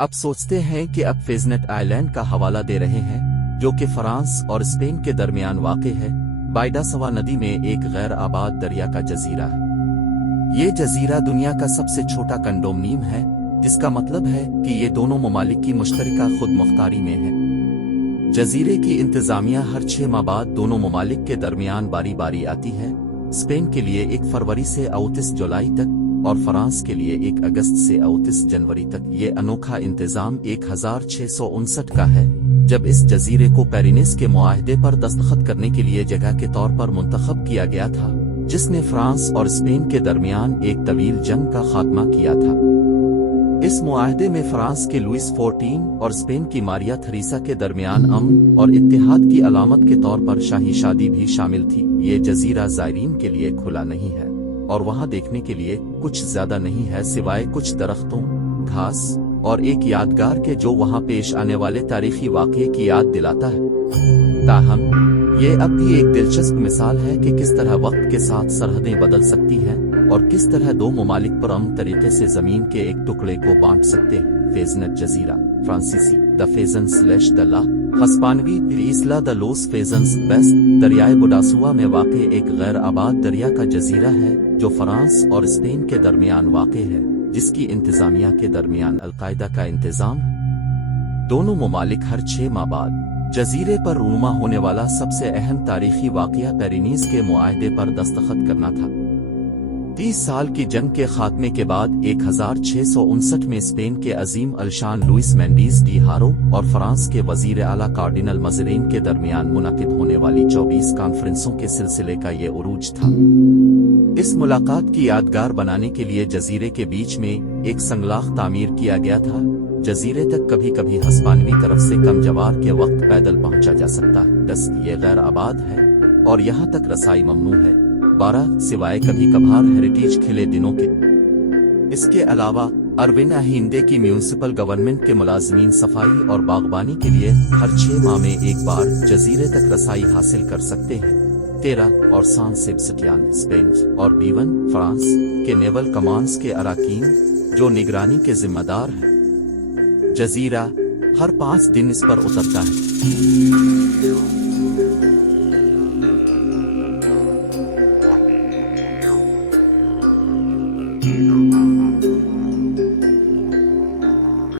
अब सोचते हैं कि अब फेजनेट आइलैंड का हवाला दे रहे हैं, जो कि फ्रांस और स्पेन के दरमियान वाक़ है, बाइडासवा नदी में एक गैर आबाद दरिया का जजीरा है। ये जजीरा दुनिया का सबसे छोटा कंडोमिनियम है, जिसका मतलब है कि ये दोनों ममालिक की मुश्तरका खुद मुख्तारी में है। जजीरे की इंतजामिया हर 6 माह बाद दोनों ममालिक के दरमियान बारी बारी आती है, स्पेन के लिए 1 फरवरी से 29 जुलाई तक और फ्रांस के लिए 1 अगस्त से 29 जनवरी तक। ये अनोखा इंतजाम 1659 का है, जब इस जजीरे को पेरिनेस के मुआहदे पर दस्तखत करने के लिए जगह के तौर पर मुंतखब किया गया था, जिसने फ्रांस और स्पेन के दरमियान एक तवील जंग का खात्मा किया था। इस मुआहदे में फ्रांस के लुइस 14 और स्पेन की मारिया थरीसा के दरमियान अमन और इत्तेहाद की अलामत के तौर पर शाही शादी भी शामिल थी। ये जजीरा ज़ायरीन के लिए खुला नहीं है और वहां देखने के लिए कुछ ज्यादा नहीं है सिवाय कुछ दरख्तों, घास और एक यादगार के जो वहां पेश आने वाले तारीखी वाक़े की याद दिलाता है। ताहम ये अब भी एक दिलचस्प मिसाल है कि किस तरह वक्त के साथ सरहदें बदल सकती हैं और किस तरह दो ममालिक पुरअमन तरीके से जमीन के एक टुकड़े को बांट सकते हैं। फेजनेट जजीरा, फ्रांसीसी द फेजन द ला, हस्पानवी इसला द लोस फेजन्स बेस्ट, दरियाए बुडासुआ में वाक़े एक गैर आबाद दरिया का जजीरा है जो फ्रांस और स्पेन के दरमियान वाक़े है, जिसकी इंतजामिया के दरमियान अलकायदा का इंतजाम है। दोनों ममालिक हर 6 माह बाद जजीरे पर रूनुमा होने वाला सबसे अहम तारीखी वाक़या पेरिनीस के मुआहदे पर दस्तखत करना था। 30 साल की जंग के खात्मे के बाद 1659 में स्पेन के अजीम अलशान लुइस मेंडीज डी हारो और फ्रांस के वजीर आला कार्डिनल मजरीन के दरमियान मुनक़िद होने वाली 24 कॉन्फ्रेंसों के सिलसिले का ये उरूज था। इस मुलाकात की यादगार बनाने के लिए जजीरे के बीच में एक संगलाख तामीर किया गया था। जजीरे तक कभी कभी हस्पानवी तरफ से कम जवार के वक्त पैदल पहुंचा जा सकता है। 10 ये गैर आबाद है और यहाँ तक रसाई ममनू है। 12 सिवाय कभी कभार हेरिटेज खिले दिनों के। इसके अलावा अरविन हिंदे की म्यूनिसिपल गवर्नमेंट के मुलाजमीन सफाई और बागबानी के लिए हर 6 माह में एक बार जजीरे तक रसाई हासिल कर सकते हैं। 13 और सान सेबस्टियान स्पेन और बीवन फ्रांस के नेवल कमांड्स के अराकीन जो निगरानी के जिम्मेदार हैं। जजीरा हर 5 दिन इस पर उतरता है।